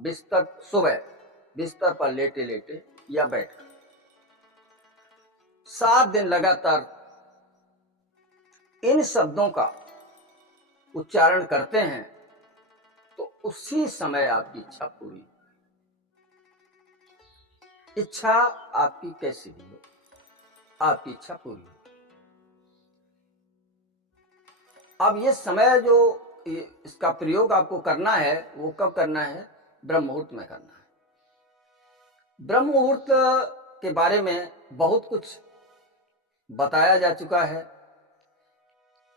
सुबह बिस्तर पर लेटे लेटे या बैठकर 7 दिन लगातार इन शब्दों का उच्चारण करते हैं तो उसी समय आपकी इच्छा पूरी। इच्छा आपकी कैसी भी हो, आपकी इच्छा पूरी हो। अब ये समय जो इसका प्रयोग आपको करना है वो कब करना है? ब्रह्म मुहूर्त में करना है। ब्रह्म मुहूर्त के बारे में बहुत कुछ बताया जा चुका है,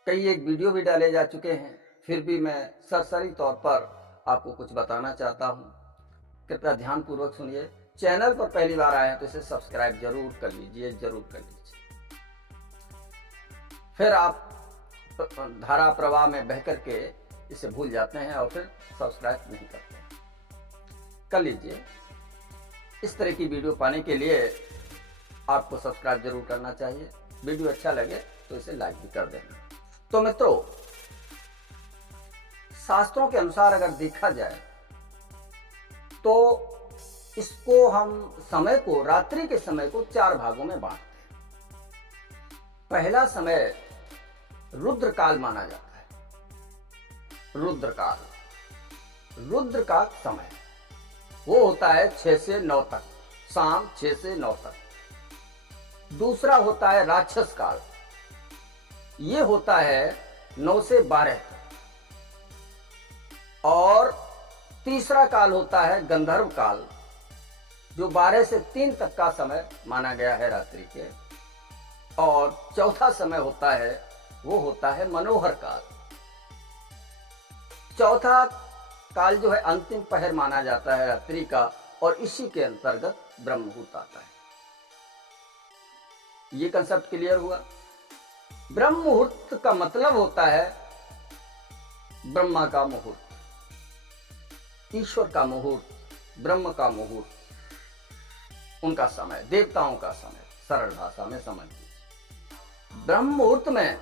कई एक वीडियो भी डाले जा चुके हैं, फिर भी मैं सरसरी तौर पर आपको कुछ बताना चाहता हूं। कृपया ध्यान पूर्वक सुनिए। चैनल पर पहली बार आए हैं तो इसे सब्सक्राइब जरूर कर लीजिए, जरूर कर लीजिए। फिर आप धारा प्रवाह में बह करके इसे भूल जाते हैं और फिर सब्सक्राइब नहीं करते। कर लीजिए। इस तरह की वीडियो पाने के लिए आपको सब्सक्राइब जरूर करना चाहिए। वीडियो अच्छा लगे तो इसे लाइक भी कर देना। तो मित्रों, शास्त्रों के अनुसार अगर देखा जाए तो इसको हम समय को, रात्रि के समय को 4 भागों में बांटते हैं। पहला समय रुद्र काल माना जाता है। रुद्र काल, रुद्र का समय वो होता है 6 से 9 तक, शाम 6 से 9 तक। दूसरा होता है राक्षस काल, ये होता है 9 से 12 तक। और तीसरा काल होता है गंधर्व काल, जो 12 से 3 तक का समय माना गया है रात्रि के। और चौथा समय होता है वो होता है मनोहर काल। चौथा काल जो है अंतिम पहर माना जाता है रात्रि का, और इसी के अंतर्गत ब्रह्म मुहूर्त आता है। ये कंसेप्ट क्लियर हुआ। ब्रह्म मुहूर्त का मतलब होता है ब्रह्मा का मुहूर्त, ईश्वर का मुहूर्त, ब्रह्म का मुहूर्त, उनका समय, देवताओं का समय। सरल भाषा में समझ लीजिए। ब्रह्म मुहूर्त में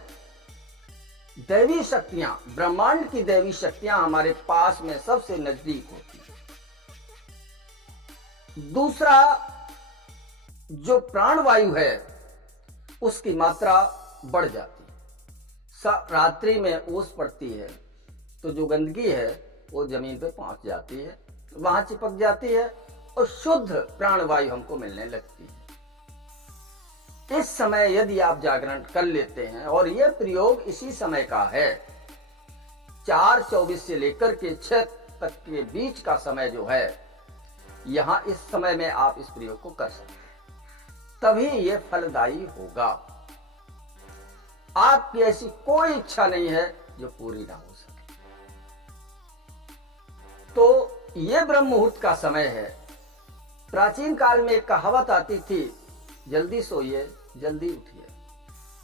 दैवी शक्तियां, ब्रह्मांड की दैवी शक्तियां हमारे पास में सबसे नजदीक होती है। दूसरा, जो प्राणवायु है उसकी मात्रा बढ़ जाती है। रात्रि में ओस पड़ती है तो जो गंदगी है वो जमीन पे पहुंच जाती है, वहां चिपक जाती है और शुद्ध प्राणवायु हमको मिलने लगती है। इस समय यदि आप जागरण कर लेते हैं, और यह प्रयोग इसी समय का है, 4:24 से लेकर के 6 तक के बीच का समय जो है, यहां इस समय में आप इस प्रयोग को कर सकते हैं, तभी यह फलदायी होगा। आपकी ऐसी कोई इच्छा नहीं है जो पूरी ना हो सके। तो यह ब्रह्म मुहूर्त का समय है। प्राचीन काल में एक कहावत आती थी, जल्दी सोइए जल्दी उठिए।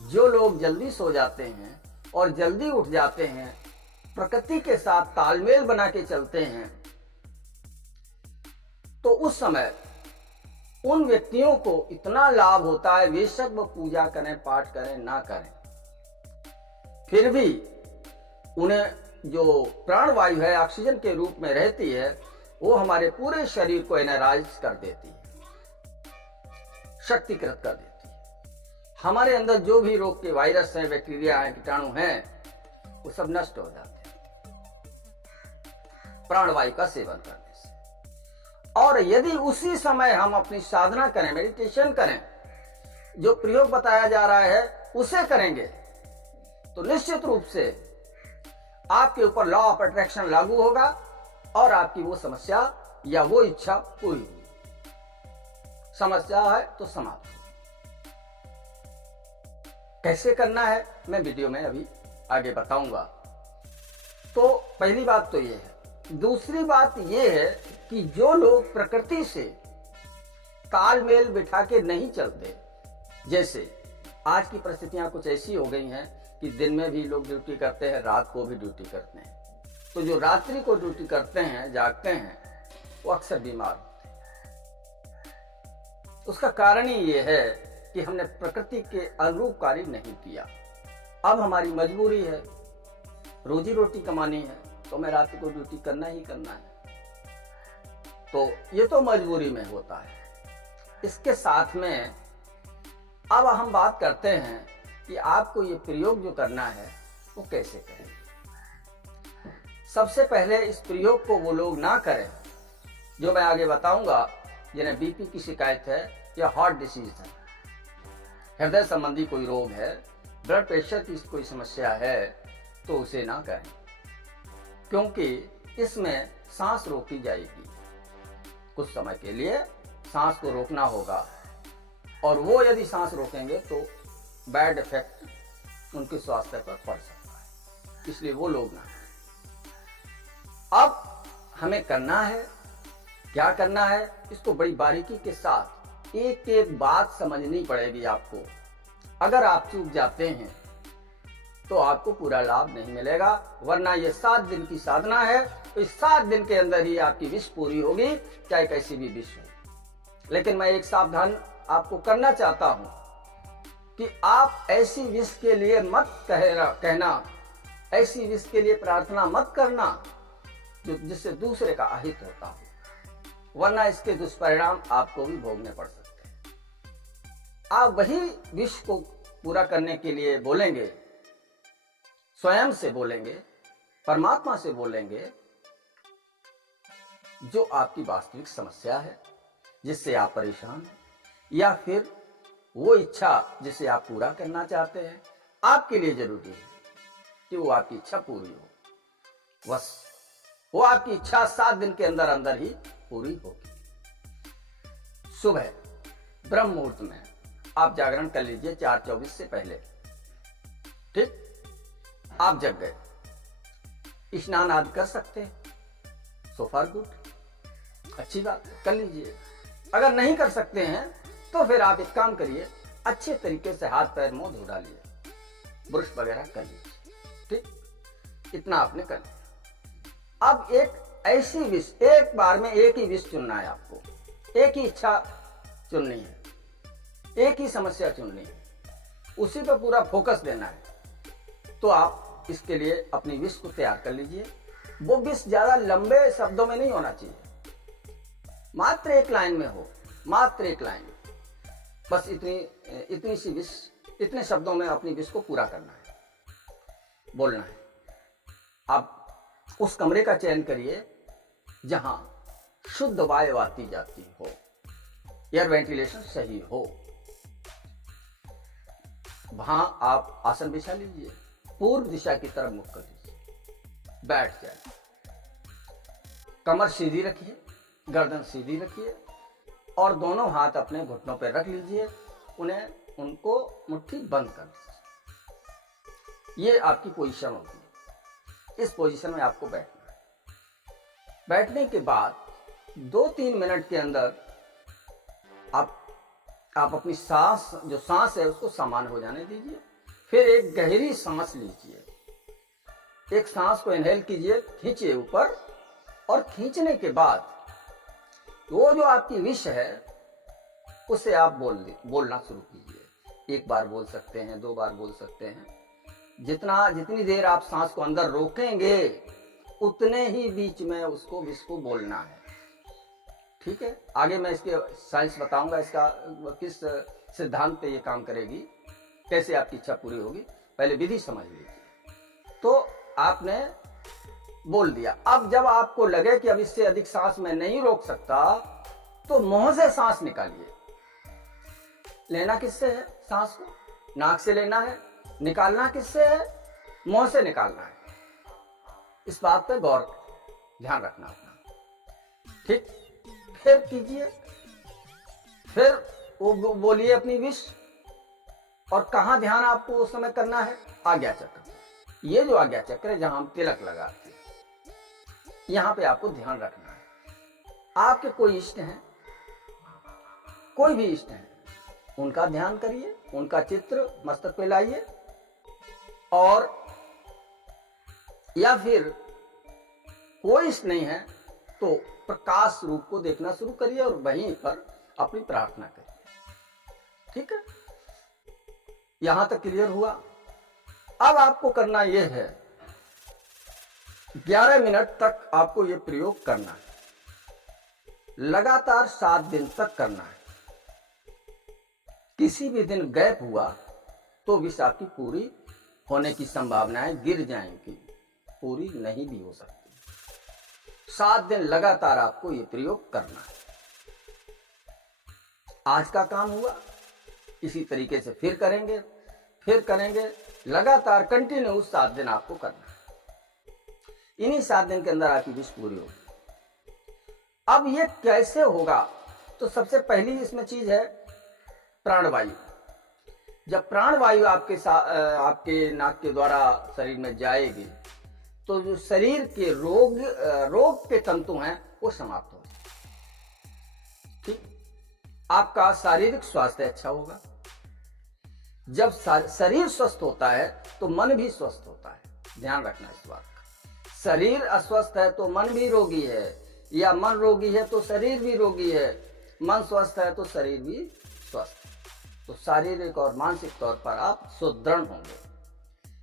जो लोग जल्दी सो जाते हैं और जल्दी उठ जाते हैं, प्रकृति के साथ तालमेल बना के चलते हैं, तो उस समय उन व्यक्तियों को इतना लाभ होता है, बेशक वो पूजा करें, पाठ करें, ना करें, फिर भी उन्हें जो प्राणवायु है ऑक्सीजन के रूप में रहती है, वो हमारे पूरे शरीर को एनर्जाइज कर देती है, शक्तिकृत कर देती है। हमारे अंदर जो भी रोग के वायरस हैं, बैक्टीरिया हैं, कीटाणु हैं, वो सब नष्ट हो जाते हैं प्राणवायु का सेवन करने से। और यदि उसी समय हम अपनी साधना करें, मेडिटेशन करें, जो प्रयोग बताया जा रहा है उसे करेंगे, तो निश्चित रूप से आपके ऊपर लॉ ऑफ अट्रैक्शन लागू होगा और आपकी वो समस्या या वो इच्छा पूरी होगी। समस्या है तो समाप्त। कैसे करना है मैं वीडियो में अभी आगे बताऊंगा। तो पहली बात तो ये है। दूसरी बात ये है कि जो लोग प्रकृति से तालमेल बिठा के नहीं चलते, जैसे आज की परिस्थितियां कुछ ऐसी हो गई हैं कि दिन में भी लोग ड्यूटी करते हैं, रात को भी ड्यूटी करते हैं, तो जो रात्रि को ड्यूटी करते हैं, जागते हैं, वो अक्सर बीमार होते हैं। उसका कारण ही ये है कि हमने प्रकृति के अनुरूप कार्य नहीं किया। अब हमारी मजबूरी है, रोजी रोटी कमानी है, तो मैं रात को ड्यूटी करना ही करना है। तो ये तो मजबूरी में होता है। इसके साथ में अब हम बात करते हैं कि आपको ये प्रयोग जो करना है वो कैसे करें। सबसे पहले इस प्रयोग को वो लोग ना करें जो मैं आगे बताऊंगा, जिन्हें बीपी की शिकायत है या हार्ट डिसीज है, हृदय संबंधी कोई रोग है, ब्लड प्रेशर की कोई समस्या है, तो उसे ना करें, क्योंकि इसमें सांस रोकी जाएगी। कुछ समय के लिए सांस को रोकना होगा, और वो यदि सांस रोकेंगे तो बैड इफेक्ट उनके स्वास्थ्य पर पड़ सकता है, इसलिए वो लोग ना करें। अब हमें करना है, क्या करना है, इसको बड़ी बारीकी के साथ एक एक बात समझनी पड़ेगी आपको। अगर आप चूक जाते हैं तो आपको पूरा लाभ नहीं मिलेगा, वरना ये 7 दिन की साधना है, तो इस 7 दिन के अंदर ही आपकी विश पूरी होगी, चाहे कैसी भी विश हो। लेकिन मैं एक सावधान आपको करना चाहता हूं कि आप ऐसी विश के लिए मत कहना, ऐसी विश के लिए प्रार्थना मत करना जो जिससे दूसरे का अहित होता हो, वरना इसके दुष्परिणाम आपको भी भोगने पड़ सकते हैं। आप वही विश को पूरा करने के लिए बोलेंगे, स्वयं से बोलेंगे, परमात्मा से बोलेंगे, जो आपकी वास्तविक समस्या है, जिससे आप परेशान हैं, या फिर वो इच्छा जिसे आप पूरा करना चाहते हैं। आपके लिए जरूरी है कि वो आपकी इच्छा पूरी हो, बस वो आपकी इच्छा 7 दिन के अंदर अंदर ही पूरी होगी। सुबह ब्रह्म मुहूर्त में आप जागरण कर लीजिए 4:24 से पहले। ठीक, आप जग गए, स्नान आदि कर सकते हैं, सो फार गुड, अच्छी बात, कर लीजिए। अगर नहीं कर सकते हैं तो फिर आप एक काम करिए, अच्छे तरीके से हाथ पैर मुंह धो डालिए, ब्रश वगैरह कर लीजिए। ठीक, इतना आपने कर लिया। अब एक ऐसी विश, एक बार में एक ही विश चुनना है आपको, एक ही इच्छा चुननी है, एक ही समस्या चुननी है, उसी पर पूरा फोकस देना है। तो आप इसके लिए अपनी विश को तैयार कर लीजिए। वो विश ज्यादा लंबे शब्दों में नहीं होना चाहिए, मात्र एक लाइन में हो, मात्र एक लाइन, बस इतनी सी विश, इतने शब्दों में अपनी विश को पूरा करना है, बोलना है। आप उस कमरे का चयन करिए जहां शुद्ध वायु आती जाती हो, एयर वेंटिलेशन सही हो, वहां आप आसन बिछा लीजिए, पूर्व दिशा की तरफ मुख कर दीजिए, बैठ जाए, कमर सीधी रखिए, गर्दन सीधी रखिए, और दोनों हाथ अपने घुटनों पर रख लीजिए, उनको मुट्ठी बंद कर दीजिए। ये आपकी पोजीशन होगी, इस पोजीशन में आपको बैठना है। बैठने के बाद 2-3 मिनट के अंदर आप अपनी सांस, जो सांस है उसको सामान्य हो जाने दीजिए। फिर एक गहरी सांस लीजिए, एक सांस को इनहेल कीजिए, खींचिए ऊपर, और खींचने के बाद वो जो आपकी विश है उसे आप बोलना शुरू कीजिए। एक बार बोल सकते हैं, 2 बार बोल सकते हैं, जितनी देर आप सांस को अंदर रोकेंगे उतने ही बीच में उसको विश को बोलना है। ठीक है, आगे मैं इसके साइंस बताऊंगा, इसका किस सिद्धांत पे ये काम करेगी, कैसे आपकी इच्छा पूरी होगी, पहले विधि समझ लीजिए। तो आपने बोल दिया। अब जब आपको लगे कि अब इससे अधिक सांस मैं नहीं रोक सकता, तो मुंह से सांस निकालिए। लेना किससे है सांस को? नाक से लेना है। निकालना किससे है? मुंह से निकालना है। इस बात पे गौर, ध्यान रखना अपना। ठीक, फिर कीजिए, फिर वो बोलिए अपनी विश, और कहां ध्यान आपको उस समय करना है? आज्ञा चक्र। ये जो आज्ञा चक्र है, जहां हम तिलक लगाते हैं, यहां पे आपको ध्यान रखना है। आपके कोई इष्ट हैं, कोई भी इष्ट हैं, उनका ध्यान करिए, उनका चित्र मस्तक पे लाइए, और या फिर कोई इष्ट नहीं है तो प्रकाश रूप को देखना शुरू करिए और वहीं पर अपनी प्रार्थना करिए। ठीक है, यहां तक क्लियर हुआ? अब आपको करना यह है, 11 मिनट तक आपको यह प्रयोग करना है। लगातार 7 दिन तक करना है। किसी भी दिन गैप हुआ तो विष आपकी पूरी होने की संभावनाएं गिर जाएंगी, पूरी नहीं भी हो सकती। 7 दिन लगातार आपको ये प्रयोग करना है। आज का काम हुआ, इसी तरीके से फिर करेंगे, लगातार कंटिन्यू 7 दिन आपको करना है। इन्हीं 7 दिन के अंदर आपकी विष पूरी होगी। अब ये कैसे होगा? तो सबसे पहली इसमें चीज है प्राणवायु। जब प्राणवायु आपके नाक के द्वारा शरीर में जाएगी तो जो शरीर के रोग के तंतु हैं वो समाप्त हो जाएंगे। ठीक, आपका शारीरिक स्वास्थ्य अच्छा होगा। जब शरीर स्वस्थ होता है तो मन भी स्वस्थ होता है। ध्यान रखना इस बात का। शरीर अस्वस्थ है तो मन भी रोगी है, या मन रोगी है तो शरीर भी रोगी है। मन स्वस्थ है तो शरीर भी स्वस्थ है। तो शारीरिक और मानसिक तौर पर आप सुदृढ़ होंगे।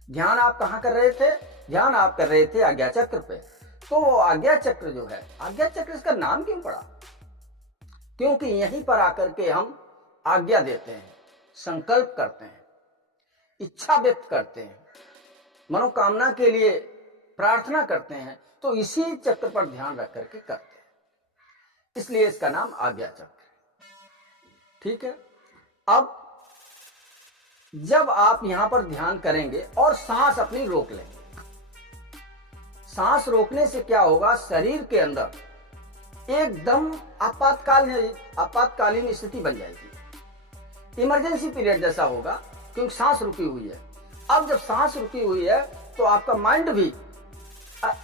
ध्यान आप कहाँ कर रहे थे? ध्यान आप कर रहे थे आज्ञा चक्र पे। तो आज्ञा चक्र जो है, आज्ञा चक्र इसका नाम क्यों पड़ा? क्योंकि यहीं पर आकर के हम आज्ञा देते हैं, संकल्प करते हैं, इच्छा व्यक्त करते हैं, मनोकामना के लिए प्रार्थना करते हैं। तो इसी चक्र पर ध्यान रख करके करते हैं, इसलिए इसका नाम आज्ञा चक्र। ठीक है। अब जब आप यहां पर ध्यान करेंगे और सांस अपनी रोक लेंगे, सांस रोकने से क्या होगा? शरीर के अंदर एकदम आपातकालीन स्थिति बन जाएगी, इमरजेंसी पीरियड जैसा होगा, क्योंकि सांस रुकी हुई है। अब जब सांस रुकी हुई है तो आपका माइंड भी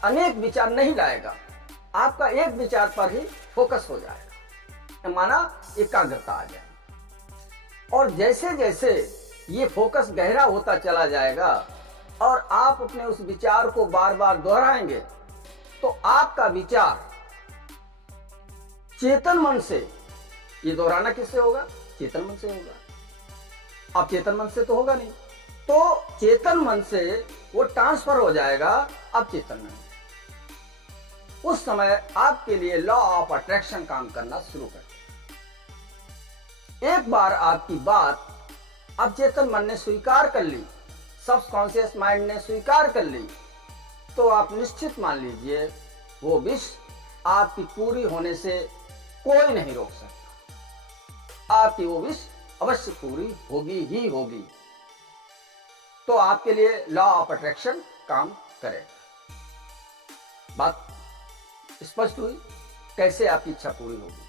अनेक विचार नहीं लाएगा, आपका एक विचार पर ही फोकस हो जाएगा, माना एकाग्रता आ जाएगी। और जैसे जैसे ये फोकस गहरा होता चला जाएगा और आप अपने उस विचार को बार बार दोहराएंगे तो आपका विचार चेतन मन से, ये दोहराना किससे होगा? चेतन मन से होगा। अब चेतन मन से तो होगा नहीं, तो चेतन मन से वो ट्रांसफर हो जाएगा अब चेतन मन। उस समय आपके लिए लॉ ऑफ अट्रैक्शन काम करना शुरू कर। एक बार आपकी बात अब चेतन मन ने स्वीकार कर ली, सबकॉन्शियस माइंड ने स्वीकार कर ली, तो आप निश्चित मान लीजिए वो विश आपकी पूरी होने से कोई नहीं रोक सकता। आपकी वो विश अवश्य पूरी होगी ही होगी। तो आपके लिए लॉ ऑफ अट्रैक्शन काम करेगा। बात स्पष्ट हुई? कैसे आपकी इच्छा पूरी होगी?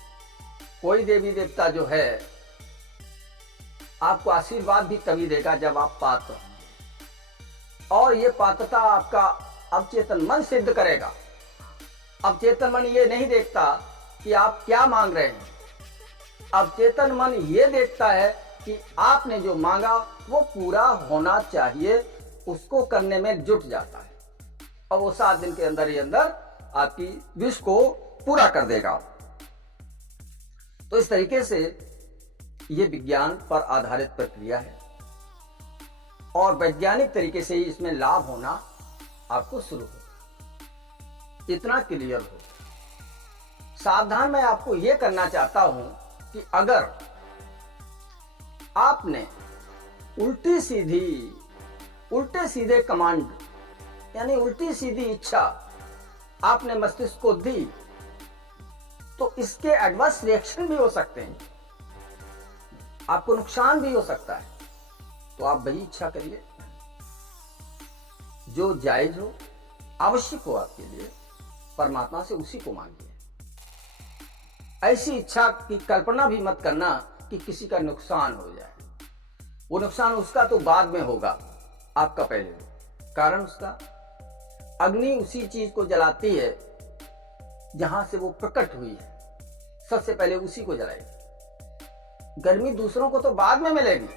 कोई देवी देवता जो है आपको आशीर्वाद भी तभी देगा जब आप पात्र होंगे, और ये पात्रता आपका अवचेतन मन सिद्ध करेगा। अवचेतन मन ये नहीं देखता कि आप क्या मांग रहे हैं, अवचेतन मन ये देखता है कि आपने जो मांगा वो पूरा होना चाहिए, उसको करने में जुट जाता है, और वो 7 दिन के अंदर ही अंदर आपकी विश को पूरा कर देगा। तो इस तरीके से ये विज्ञान पर आधारित प्रक्रिया है, और वैज्ञानिक तरीके से ही इसमें लाभ होना आपको शुरू होगा। इतना क्लियर हो। सावधान मैं आपको यह करना चाहता हूं कि अगर आपने उल्टे सीधे कमांड, यानी उल्टी सीधी इच्छा आपने मस्तिष्क को दी, तो इसके एडवर्स रिएक्शन भी हो सकते हैं, आपको नुकसान भी हो सकता है। तो आप वही इच्छा करिए जो जायज हो, आवश्यक हो आपके लिए, परमात्मा से उसी को मांगिए। ऐसी इच्छा की कल्पना भी मत करना कि किसी का नुकसान हो जाए। वो नुकसान उसका तो बाद में होगा, आपका पहले हो। कारण उसका अग्नि उसी चीज को जलाती है जहां से वो प्रकट हुई है, सबसे पहले उसी को जलाएगी। गर्मी दूसरों को तो बाद में मिलेगी,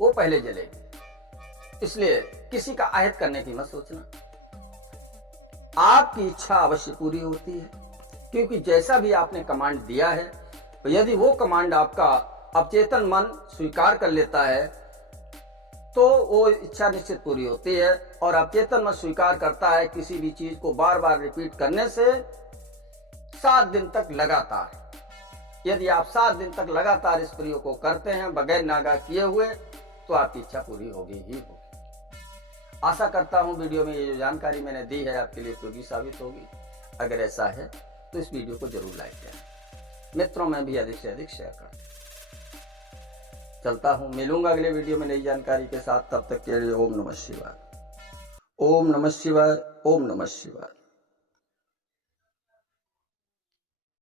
वो पहले जलेगी। इसलिए किसी का आहत करने की मत सोचना। आपकी इच्छा अवश्य पूरी होती है, क्योंकि जैसा भी आपने कमांड दिया है, तो यदि वो कमांड आपका अवचेतन मन स्वीकार कर लेता है तो वो इच्छा निश्चित पूरी होती है। और अवचेतन मन स्वीकार करता है किसी भी चीज को बार बार रिपीट करने से 7 दिन तक लगातार, यदि आप 7 दिन तक लगातार इस प्रयोग को करते हैं बगैर नागा किए हुए, तो आपकी इच्छा पूरी होगी ही होगी। आशा करता हूं वीडियो में ये जो जानकारी मैंने दी है आपके लिए उपयोगी साबित होगी। अगर ऐसा है तो इस वीडियो को जरूर लाइक करें, मित्रों में भी अधिक से अधिक शेयर करें। चलता हूं, मिलूंगा अगले वीडियो में नई जानकारी के साथ। तब तक के लिए ओम नमः शिवाय, ओम नमः शिवाय, ओम नमः शिवाय।